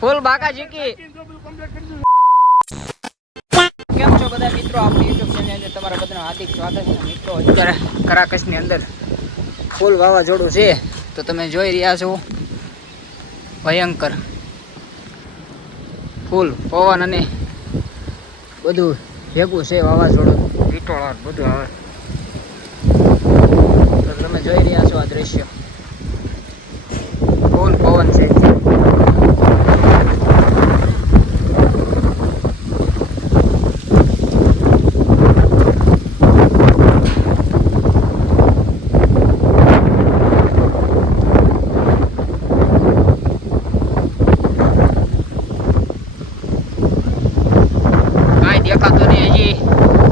ફૂલ બાકાજી કી કેમ છો બધા મિત્રો? આપણી YouTube ચેનલ અંદર તમારા બધાનું હાર્દિક સ્વાગત છે મિત્રો. અત્યારે કરાકશની અંદર ફૂલ વાવાઝોડું છે તો તમે જોઈ રહ્યા છો. ભયંકર ફૂલ પવન અને બધું ભેગું છે. વાવાઝોડું વીટોળા બધું આવે તો તમે જોઈ રહ્યા છો આ દ્રશ્ય. ફૂલ પવન છે. દેખાતો નહીં, હજી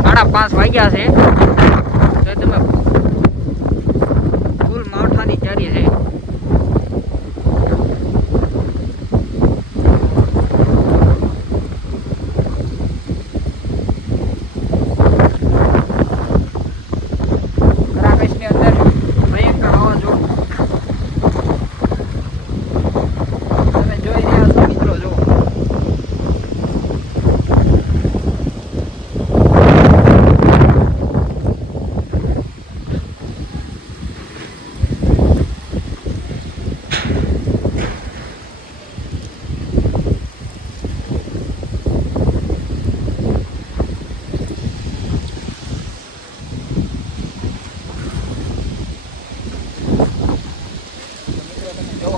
5:30 વાગ્યા છે તો તમે ફૂલ માવઠાની ચારી છે. કરાકશની અંદર ભયંકર વાવાઝોડું તમે જોઈ રહ્યા છો મિત્રો. જો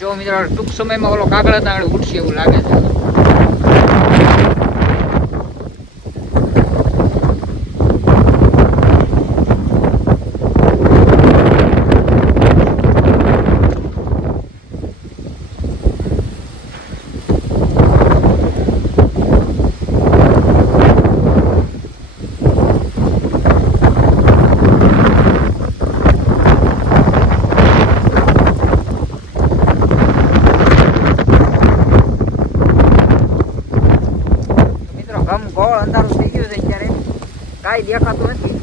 જો મિત્રો ટૂંક સમયમાં ઓલો કાગળ હતા ઉઠશે એવું લાગે છે. ગોળ અંધારું થઈ ગયું છે. અત્યારે કાંઈ દેખાતું નથી.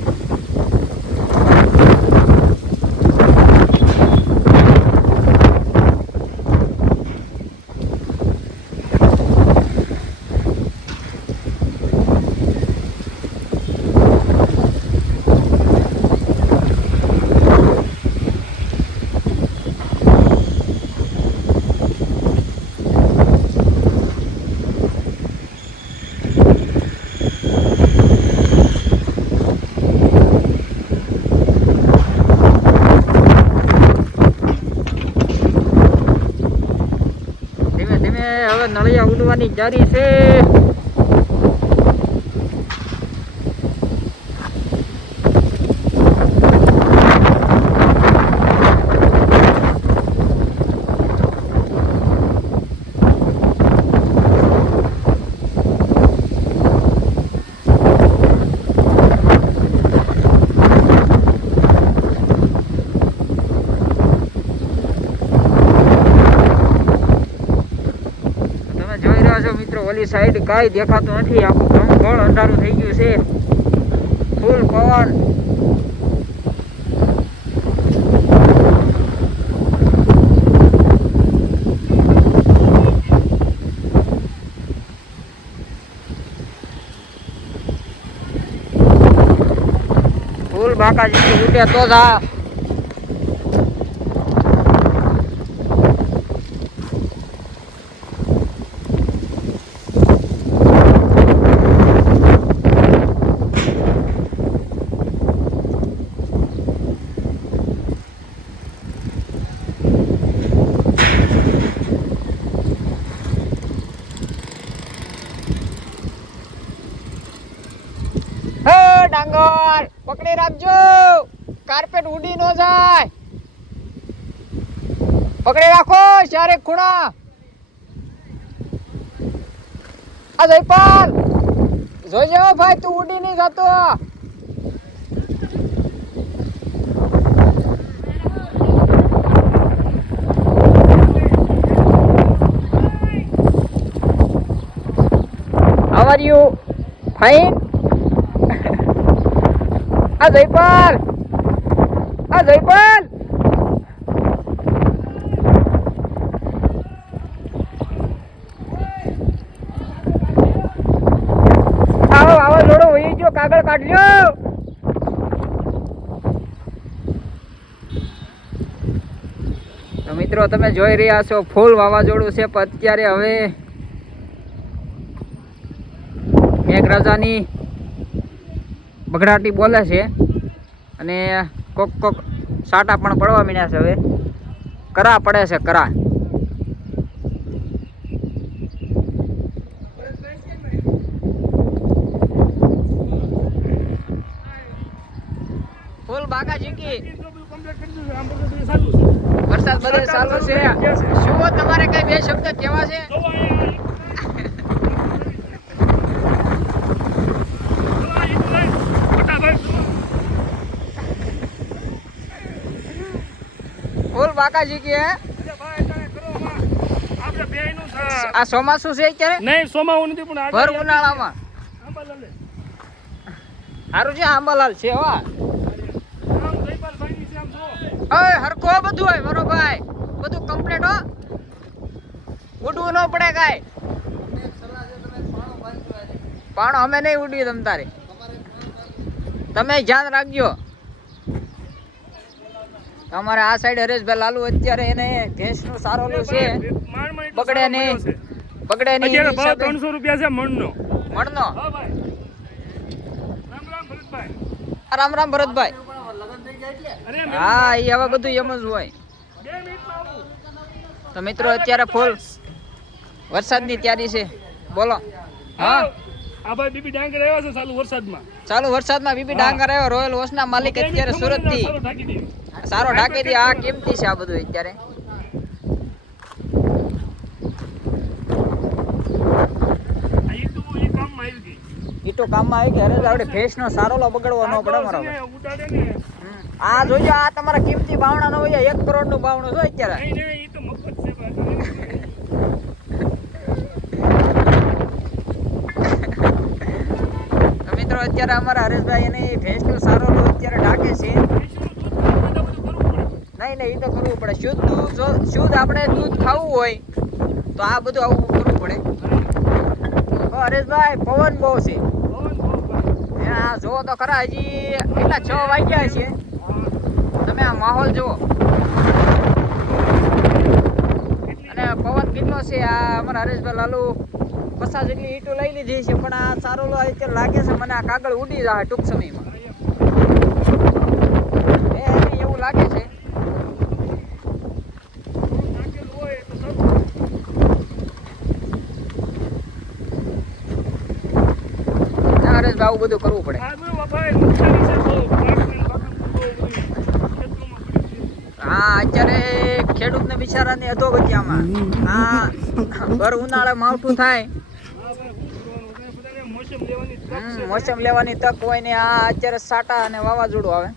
હવે નળિયા ઉડવાની જારી છે. મિત્રો ઓલી સાઈડ કાંઈ દેખાતું નથી. આખું ઘણું અંધારું થઈ ગયું છે. ફૂલ પવન ફૂલ બાકાજી લૂટે તો જ આ ડાંગર પકડી રાખજો, કાર્પેટ ઉડી ન જાય. પકડી રાખો ચારે ખૂણા. આ જયપાલ જોઈજો ભાઈ, તું ઉડી નહીં જતો. How are you? Fine. આ જયપાલ, આ જયપાલ. આવો આવો જોડો વહી ગયો, કાગળ કાઢ્યો. તો મિત્રો તમે જોઈ રહ્યા છો ફૂલ વાવાઝોડું છે, પણ અત્યારે હવે મેઘરાજાની બગડાટી બોલે છે અને કોક કોક સાટા પણ પડવા માંડ્યા છે. હવે કરા પડે છે, કરા. ફૂલ બાકાજી કી વરસાદ બધે ચાલુ છે. શું તમારે કઈ બે શબ્દ કેવા છે? ફૂલ બાકાજી કી હે. આ ચોમાસું છે અત્યારે? નહીં, સોમાવું નથી, પણ ભર ઉનાળામાં સારું છે. આંબાલાલ છે હો. ઓય હરખો બધું હોય મારો ભાઈ, બધું કમ્પ્લીટ હો. ઉડવું ન પડે કાંઈ. પણ અમે નહીં ઉડવી તમ તારે, તમે ધ્યાન રાખજો. અમારે આ સાઈડ હરેશભાઈ લાલુ અત્યારે એને ભેંસનું સારોલું છે, બગડે નહીં, બગડે નહીં. 300 રૂપિયા છે મણનો. મણનો? હા ભાઈ. રામ રામ ભરતભાઈ. રામ રામ ભરતભાઈ. હા, એ હવે બધું એમ જ હોય. તો મિત્રો અત્યારે ફૂલ વરસાદની તૈયારી છે. બોલો. હા, આ ભાઈ બીબી ડાંગર આવ્યા છે ચાલુ વરસાદમાં. ચાલુ વરસાદમાં બીબી ડાંગર આવ્યો. રોયલ વોશના માલિક અત્યારે સુરત થી સારો ઢાંકી દે. આ કિંમતી છે આ બધું અત્યારે. ઈ તો કામમાં આવી ગઈ. અરે આવડે ભેંસનો સારોલો બગડવો ન પડે મારો. આ જોજો, આ તમારા કિંમતી બાવણા નો હોય. 1 કરોડ નું બાવણું છે અત્યારે. મિત્રો અત્યારે અમારા હરેશભાઈ એને ભેંસનું સારોલો અત્યારે ઢાકે છે. નહીં નહીં, એ તો કરવું પડે. શુદ્ધ આપણે દૂધ ખાવું હોય તો આ બધું આવું કરવું પડે. હરેશભાઈ પવન બહુ છે. આ જોવો તો ખરા, હજી કેટલા 6 વાગ્યા છે. તમે આ માહોલ જુઓ અને પવન કેટલો છે. આ અમારા હરેશભાઈ લાલુ 50 જેટલી ઈંટો લઈ લીધી છે, પણ આ સારોલો અત્યારે લાગે છે મને આ કાગળ ઉડી જાય ટૂંક સમયમાં. એવું લાગે છે. આવું બધું કરવું પડે. હા, અત્યારે ખેડૂતને બિચારાની અધોગતિ આમાં. હા, ભર ઉનાળે માવઠું થાય, મોસમ લેવાની તક હોય ને આ અત્યારે સાટા અને વાવાઝોડું આવે.